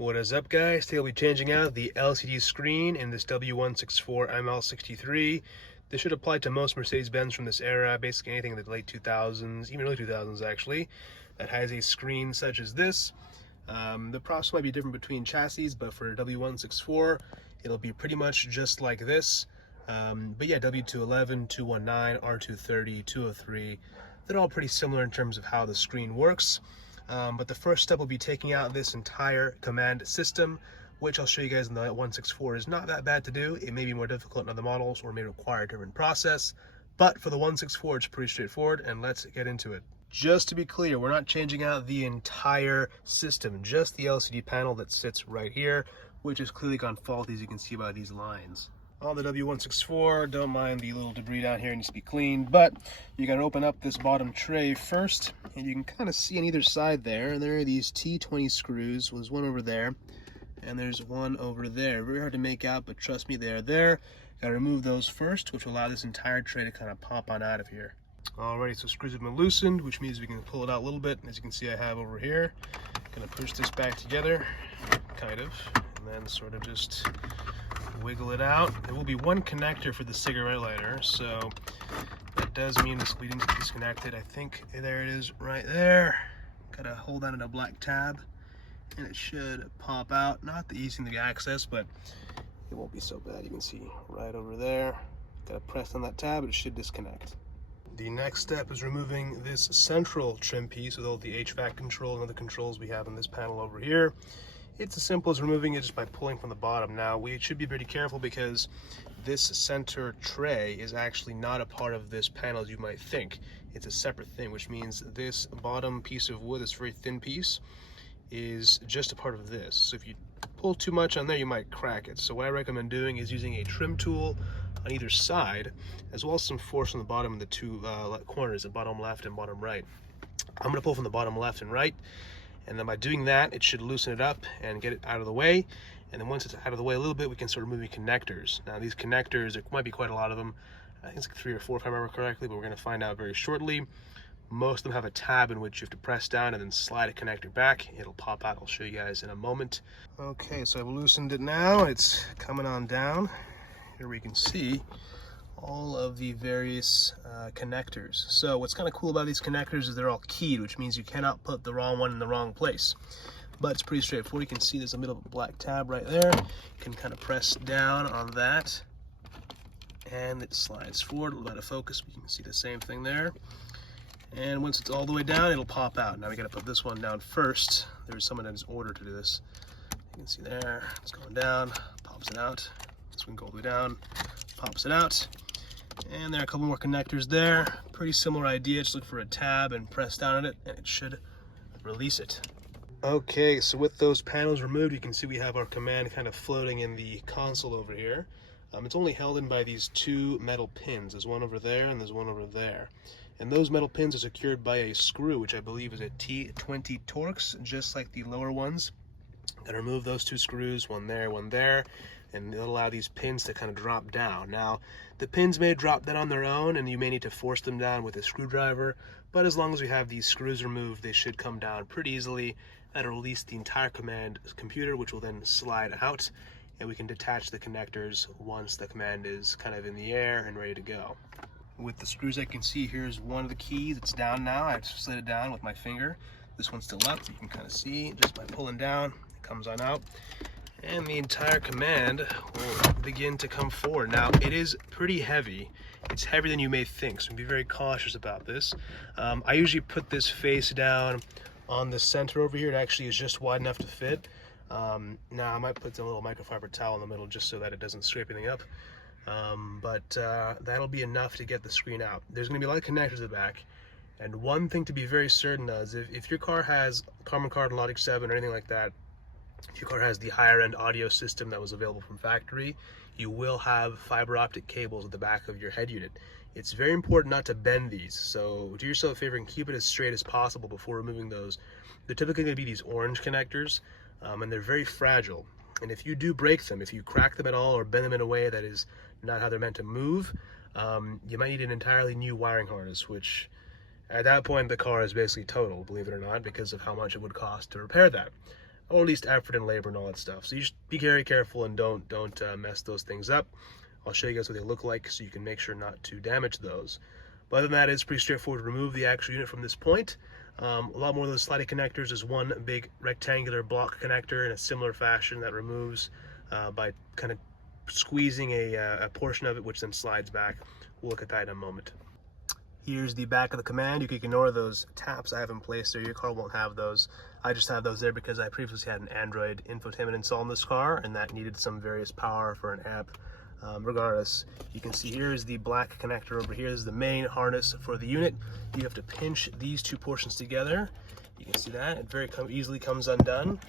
What is up, guys? Today we'll be changing out the LCD screen in this W164 ML63. This should apply to most Mercedes-Benz from this era, basically anything in the late 2000s, even early 2000s actually, that has a screen such as this. The process might be different between chassis, but for W164, it'll be pretty much just like this. But yeah, W211, 219, R230, 203, they're all pretty similar in terms of how the screen works. But the first step will be taking out this entire command system, which I'll show you guys in the 164 is not that bad to do. It may be more difficult in other models or may require a different process, but for the 164 it's pretty straightforward, and let's get into it. Just to be clear, we're not changing out the entire system, just the LCD panel that sits right here, which has clearly gone faulty, as you can see by these lines. On the W164, don't mind the little debris down here, it needs to be cleaned, but you gotta open up this bottom tray first, and you can kind of see on either side there are these T20 screws. Well, there's one over there, and there's one over there. Very hard to make out, but trust me, they're there. Gotta remove those first, which will allow this entire tray to kind of pop on out of here. Alrighty, so screws have been loosened, which means we can pull it out a little bit. As you can see, I have over here. Gonna push this back together, kind of, and then sort of just wiggle it out. There will be one connector for the cigarette lighter, so that does mean this leading to disconnected. I think there it is right there. Gotta hold that in a black tab and it should pop out. Not the easy thing to access, but it won't be so bad. You can see right over there. Gotta press on that tab and it should disconnect. The next step is removing this central trim piece with all the HVAC control and other controls we have in this panel over here. It's as simple as removing it just by pulling from the bottom. Now, we should be pretty careful because this center tray is actually not a part of this panel as you might think. It's a separate thing, which means this bottom piece of wood, this very thin piece, is just a part of this. So if you pull too much on there, you might crack it. So what I recommend doing is using a trim tool on either side, as well as some force on the bottom of the two corners, the bottom left and bottom right. I'm gonna pull from the bottom left and right. And then by doing that, it should loosen it up and get it out of the way. And then once it's out of the way a little bit, we can start removing connectors. Now these connectors, there might be quite a lot of them. I think it's like 3 or 4 if I remember correctly, but we're gonna find out very shortly. Most of them have a tab in which you have to press down and then slide a connector back. It'll pop out, I'll show you guys in a moment. Okay, so I've loosened it now. It's coming on down. Here we can see all of the various connectors. So what's kind of cool about these connectors is they're all keyed, which means you cannot put the wrong one in the wrong place. But it's pretty straightforward. You can see there's a middle black tab right there. You can kind of press down on that and it slides forward. A little out of focus, but you can see the same thing there. And once it's all the way down, it'll pop out. Now we gotta put this one down first. There's someone that is ordered to do this. You can see there, it's going down, pops it out. This one goes all the way down, pops it out. And there are a couple more connectors there. Pretty similar idea, just look for a tab and press down on it and it should release it. Okay, so with those panels removed, you can see we have our command kind of floating in the console over here. It's only held in by these 2 metal pins. There's one over there and there's one over there. And those metal pins are secured by a screw, which I believe is a T20 Torx, just like the lower ones. Gotta remove those 2 screws, one there, and it'll allow these pins to kind of drop down. Now, the pins may drop down on their own and you may need to force them down with a screwdriver, but as long as we have these screws removed, they should come down pretty easily. That'll release the entire command computer, which will then slide out, and we can detach the connectors once the command is kind of in the air and ready to go. With the screws, I can see here's one of the keys. It's down now. I've slid it down with my finger. This one's still up. You can kind of see just by pulling down, it comes on out. And the entire command will begin to come forward. Now, it is pretty heavy. It's heavier than you may think, so be very cautious about this. I usually put this face down on the center over here. It actually is just wide enough to fit. Now, I might put a little microfiber towel in the middle just so that it doesn't scrape anything up. But that'll be enough to get the screen out. There's going to be a lot of connectors at the back. And one thing to be very certain of is if your car has Common Card Logic 7 or anything like that, if your car has the higher end audio system that was available from factory, you will have fiber optic cables at the back of your head unit. It's very important not to bend these, so do yourself a favor and keep it as straight as possible before removing those. They're typically going to be these orange connectors, and they're very fragile. And if you do break them, if you crack them at all or bend them in a way that is not how they're meant to move, you might need an entirely new wiring harness, which at that point the car is basically total, believe it or not, because of how much it would cost to repair that. or at least effort and labor and all that stuff. So you just be very careful and don't mess those things up. I'll show you guys what they look like so you can make sure not to damage those. But other than that, it's pretty straightforward to remove the actual unit from this point. A lot more of those sliding connectors. There's one big rectangular block connector in a similar fashion that removes by kind of squeezing a portion of it, which then slides back. We'll look at that in a moment. Here's the back of the Command. You can ignore those taps I have in place there. Your car won't have those. I just have those there because I previously had an Android infotainment installed in this car, and that needed some various power for an app. Regardless, you can see here is the black connector over here. This is the main harness for the unit. You have to pinch these two portions together. You can see that. It very easily comes undone.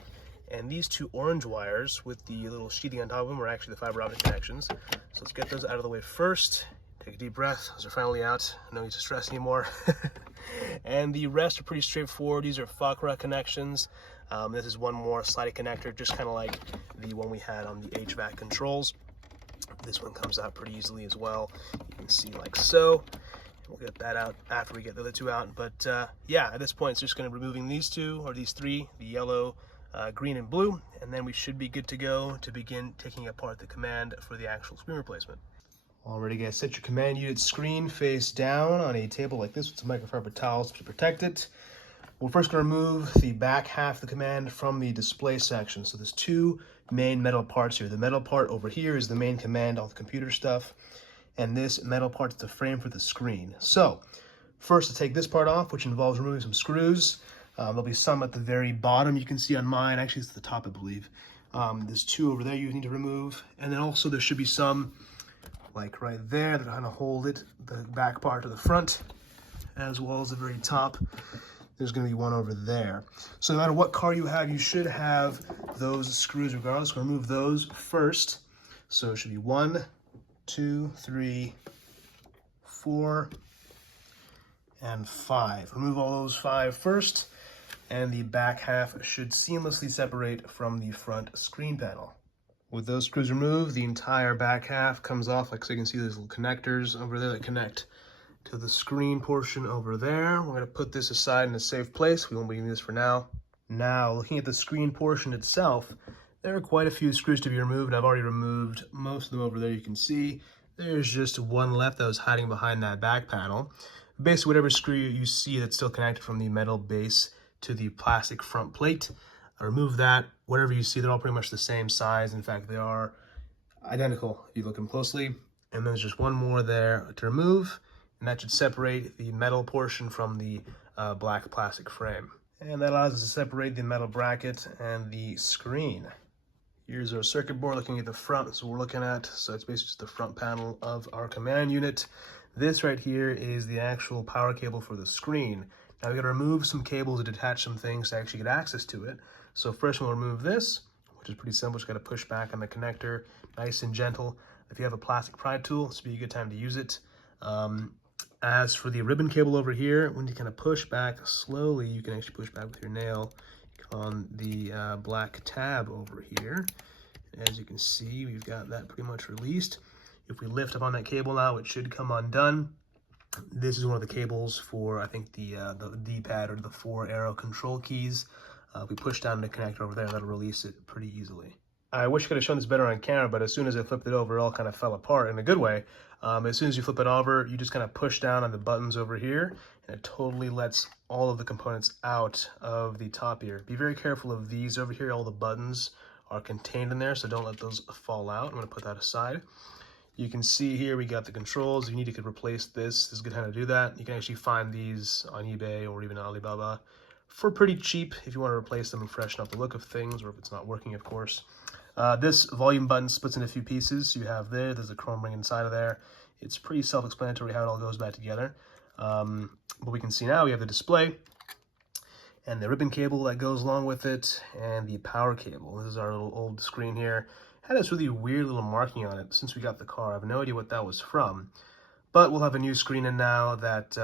And these two orange wires with the little sheeting on top of them are actually the fiber optic connections. So let's get those out of the way first. Take a deep breath. Those are finally out. No need to stress anymore. And the rest are pretty straightforward. These are Fakra connections. This is one more sliding connector, just kind of like the one we had on the HVAC controls. This one comes out pretty easily as well. You can see like so. We'll get that out after we get the other two out. But yeah, at this point, it's just going to be removing these two, or these three, the yellow, green, and blue. And then we should be good to go to begin taking apart the Command for the actual screen replacement. Already, guys, set your Command unit screen face down on a table like this with some microfiber towels to protect it. We're first going to remove the back half of the Command from the display section. So there's two main metal parts here. The metal part over here is the main Command, all the computer stuff. And this metal part is the frame for the screen. So first, to take this part off, which involves removing some screws. There'll be some at the very bottom. You can see on mine, actually it's the top, I believe. There's two over there you need to remove. And then also there should be some like right there that kind of hold it, the back part to the front, as well as the very top. There's going to be one over there. So no matter what car you have, you should have those screws regardless. We'll remove those first. So it should be 1, 2, 3, 4, and 5. Remove all those 5 first, and the back half should seamlessly separate from the front screen panel. With those screws removed, the entire back half comes off. Like so you can see there's little connectors over there that connect to the screen portion over there. We're going to put this aside in a safe place. We won't be using this for now. Now, looking at the screen portion itself, there are quite a few screws to be removed. I've already removed most of them over there. You can see there's just one left that was hiding behind that back panel. Basically, whatever screw you see that's still connected from the metal base to the plastic front plate, remove that. Whatever you see, they're all pretty much the same size. In fact, they are identical if you look at them closely. And then there's just one more there to remove, and that should separate the metal portion from the black plastic frame. And that allows us to separate the metal bracket and the screen. Here's our circuit board looking at the front. That's what we're looking at. So it's basically just the front panel of our Command unit. This right here is the actual power cable for the screen. Now we got to remove some cables to detach some things to actually get access to it. So first we'll remove this, which is pretty simple. Just got to push back on the connector, nice and gentle. If you have a plastic pry tool, this would be a good time to use it. As for the ribbon cable over here, when you kind of push back slowly, you can actually push back with your nail on the black tab over here. As you can see, we've got that pretty much released. If we lift up on that cable now, it should come undone. This is one of the cables for, I think, the D-pad or the 4 arrow control keys. If we push down the connector over there, that'll release it pretty easily. I wish I could have shown this better on camera, but as soon as I flipped it over, it all kind of fell apart in a good way. As soon as you flip it over, you just kind of push down on the buttons over here, and it totally lets all of the components out of the top here. Be very careful of these over here. All the buttons are contained in there, so don't let those fall out. I'm going to put that aside. You can see here we got the controls. If you need to replace this is a good time to do that. You can actually find these on eBay or even Alibaba for pretty cheap if you want to replace them and freshen up the look of things, or if it's not working, of course. This volume button splits into a few pieces. You have there's a chrome ring inside of there. It's pretty self-explanatory how it all goes back together. But we can see now we have the display and the ribbon cable that goes along with it and the power cable. This is our little old screen here. Had this really weird little marking on it since we got the car. I have no idea what that was from. But we'll have a new screen in now that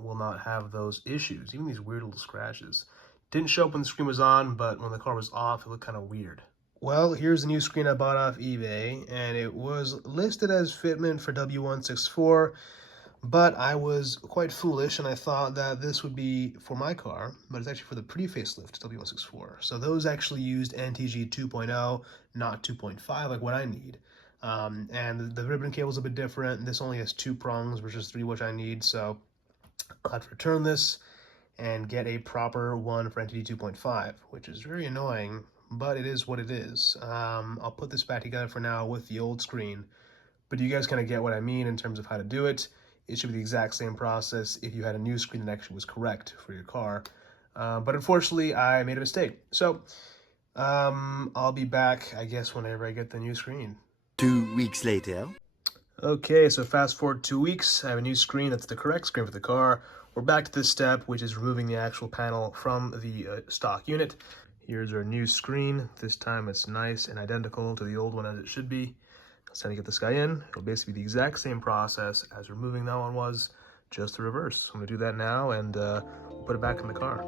will not have those issues. Even these weird little scratches. Didn't show up when the screen was on, but when the car was off, it looked kind of weird. Well, here's the new screen I bought off eBay, and it was listed as fitment for W164, But I was quite foolish, and I thought that this would be for my car, but it's actually for the pre-facelift W164. So those actually used NTG 2.0, not 2.5, like what I need. And the ribbon cable is a bit different. This only has 2 prongs versus 3, which I need. So I'll have to return this and get a proper one for NTG 2.5, which is very annoying, but it is what it is. I'll put this back together for now with the old screen, but you guys kind of get what I mean in terms of how to do it. It should be the exact same process if you had a new screen that actually was correct for your car. But unfortunately, I made a mistake. So I'll be back, I guess, whenever I get the new screen. 2 weeks later. Okay, so fast forward 2 weeks. I have a new screen. That's the correct screen for the car. We're back to this step, which is removing the actual panel from the stock unit. Here's our new screen. This time it's nice and identical to the old one as it should be. It's time to get this guy in. It'll basically be the exact same process as removing that one was, just the reverse. I'm gonna do that now and we'll put it back in the car.